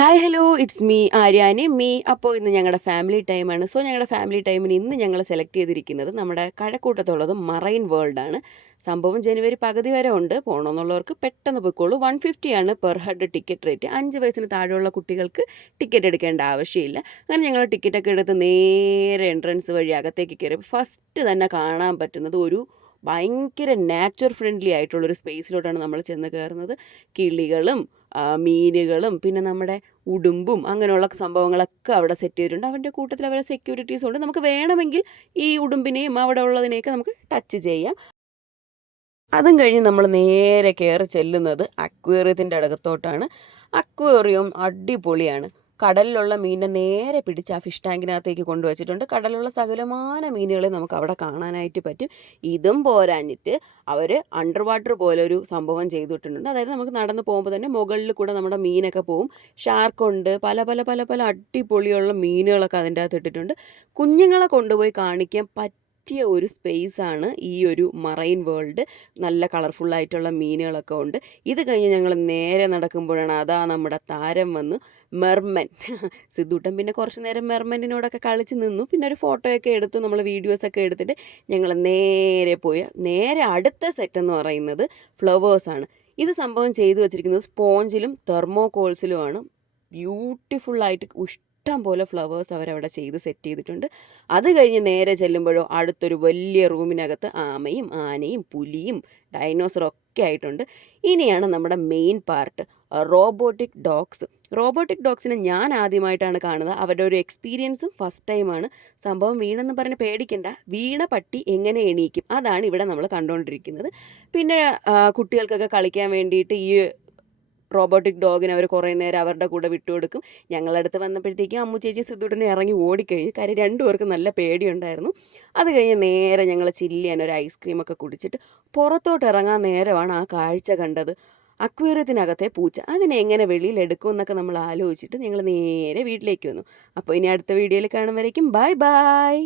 Hi hello it's me Aryani me. അപ്പോൾ ഇന്ന് ഞങ്ങളുടെ ഫാമിലി ടൈമാണ്. സോ ഞങ്ങളുടെ ഫാമിലി ടൈമിന് ഇന്ന് ഞങ്ങൾ സെലക്ട് ചെയ്തിരിക്കുന്നത് നമ്മുടെ കഴക്കൂട്ടത്തുള്ളത് മറൈൻ വേൾഡാണ്. സംഭവം ജനുവരി പകുതി വരെ ഉണ്ട്. പോകണമെന്നുള്ളവർക്ക് പെട്ടെന്ന് പോയിക്കോളൂ. 150 ആണ് പെർ ഹെഡ് ടിക്കറ്റ് റേറ്റ്. 5 വയസ്സിന് താഴെയുള്ള കുട്ടികൾക്ക് ടിക്കറ്റ് എടുക്കേണ്ട ആവശ്യമില്ല. അങ്ങനെ ഞങ്ങൾ ടിക്കറ്റൊക്കെ എടുത്ത് നേരെ എൻട്രൻസ് വഴി അകത്തേക്ക് കയറി. ഫസ്റ്റ് തന്നെ കാണാൻ പറ്റുന്നത് ഒരു ഭയങ്കര നേച്ചർ ഫ്രണ്ട്ലി ആയിട്ടുള്ളൊരു സ്പേസിലോട്ടാണ് നമ്മൾ ചെന്ന് കയറുന്നത്. കിളികളും മീനുകളും പിന്നെ നമ്മുടെ ഉടുമ്പും അങ്ങനെയുള്ള സംഭവങ്ങളൊക്കെ അവിടെ സെറ്റ് ചെയ്തിട്ടുണ്ട്. അവൻ്റെ കൂട്ടത്തിൽ അവരെ സെക്യൂരിറ്റീസും ഉണ്ട്. നമുക്ക് വേണമെങ്കിൽ ഈ ഉടുമ്പിനെയും അവിടെ ഉള്ളതിനെയൊക്കെ നമുക്ക് ടച്ച് ചെയ്യാം. അതും കഴിഞ്ഞ് നമ്മൾ നേരെ കയറി ചെല്ലുന്നത് അക്വേറിയത്തിൻ്റെ അടുത്തോട്ടാണ്. അക്വേറിയം അടിപൊളിയാണ്. കടലിലുള്ള മീനിനെ നേരെ പിടിച്ച് ആ ഫിഷ് ടാങ്കിനകത്തേക്ക് കൊണ്ടുവച്ചിട്ടുണ്ട്. കടലിലുള്ള സകലമാന മീനുകളെ നമുക്ക് അവിടെ കാണാനായിട്ട് പറ്റും. ഇതും പോരാഞ്ഞിട്ട് അവർ അണ്ടർ വാട്ടർ പോലെ ഒരു സംഭവം ചെയ്തിട്ടുണ്ട്. അതായത് നമുക്ക് നടന്ന് പോകുമ്പോൾ തന്നെ മുകളിൽ കൂടെ നമ്മുടെ മീനൊക്കെ പോവും. ഷാർക്കുണ്ട്, പല പല പല പല അടിപൊളിയുള്ള മീനുകളൊക്കെ അതിൻ്റെ അകത്ത് ഇട്ടിട്ടുണ്ട്. കുഞ്ഞുങ്ങളെ കൊണ്ടുപോയി കാണിക്കാൻ പറ്റിയ ഒരു സ്പേസാണ് ഈ ഒരു മറൈൻ വേൾഡ്. നല്ല കളർഫുള്ളായിട്ടുള്ള മീനുകളൊക്കെ ഉണ്ട്. ഇത് കഴിഞ്ഞ് ഞങ്ങൾ നേരെ നടക്കുമ്പോഴാണ് അതാ നമ്മുടെ താരം വന്ന് മെർമൻ. സിദ്ധൂട്ടൻ പിന്നെ കുറച്ച് നേരം മെർമനിനോടൊക്കെ കളിച്ച് നിന്നു. പിന്നെ ഒരു ഫോട്ടോയൊക്കെ എടുത്തു. നമ്മൾ വീഡിയോസൊക്കെ എടുത്തിട്ട് ഞങ്ങൾ നേരെ പോയി. നേരെ അടുത്ത സെറ്റ് എന്ന് പറയുന്നത് ഫ്ലവേഴ്സാണ്. ഇത് സംഭവം ചെയ്തു വെച്ചിരിക്കുന്നത് സ്പോഞ്ചിലും തെർമോകോൾസിലുമാണ്. ബ്യൂട്ടിഫുള്ളായിട്ട് ഇഷ്ടം പോലെ ഫ്ലവേഴ്സ് അവരവിടെ ചെയ്ത് സെറ്റ് ചെയ്തിട്ടുണ്ട്. അത് കഴിഞ്ഞ് നേരെ ചെല്ലുമ്പോഴോ അടുത്തൊരു വലിയ റൂമിനകത്ത് ആമയും ആനയും പുലിയും ഡൈനോസറും ഒക്കെ ആയിട്ടുണ്ട്. ഇനിയാണ് നമ്മുടെ main part, robotic dogs. Robotic ഡോഗ്സിനെ ഞാൻ ആദ്യമായിട്ടാണ് കാണുന്നത്. അവരുടെ ഒരു എക്സ്പീരിയൻസും ഫസ്റ്റ് ടൈമാണ്. സംഭവം വീണെന്ന് പറഞ്ഞ് പേടിക്കണ്ട, വീണ പട്ടി എങ്ങനെ എണീക്കും അതാണ് ഇവിടെ നമ്മൾ കണ്ടുകൊണ്ടിരിക്കുന്നത്. പിന്നെ കുട്ടികൾക്കൊക്കെ കളിക്കാൻ വേണ്ടിയിട്ട് ഈ റോബോട്ടിക് ഡോഗിനെ അവർ കുറേ നേരം അവരുടെ കൂടെ വിട്ടുകൊടുക്കും. ഞങ്ങളടുത്ത് വന്നപ്പോഴത്തേക്കും അമ്മു ചേച്ചി സിദ്ധുടനെ ഇറങ്ങി ഓടിക്കഴിഞ്ഞു. കാര്യം രണ്ടുപേർക്കും നല്ല പേടിയുണ്ടായിരുന്നു. അത് കഴിഞ്ഞ് നേരെ ഞങ്ങൾ ചില്ല് ചെയ്യാൻ ഒരു ഐസ്ക്രീമൊക്കെ കുടിച്ചിട്ട് പുറത്തോട്ട് ഇറങ്ങാൻ നേരമാണ് ആ കാഴ്ച കണ്ടത്. അക്വേറിയത്തിനകത്തെ പൂച്ച അതിനെ എങ്ങനെ വെളിയിലെടുക്കും എന്നൊക്കെ നമ്മൾ ആലോചിച്ചിട്ട് ഞങ്ങൾ നേരെ വീട്ടിലേക്ക് വന്നു. അപ്പോൾ ഇനി അടുത്ത വീഡിയോയിൽ കാണും വരയ്ക്കും ബൈ ബൈ.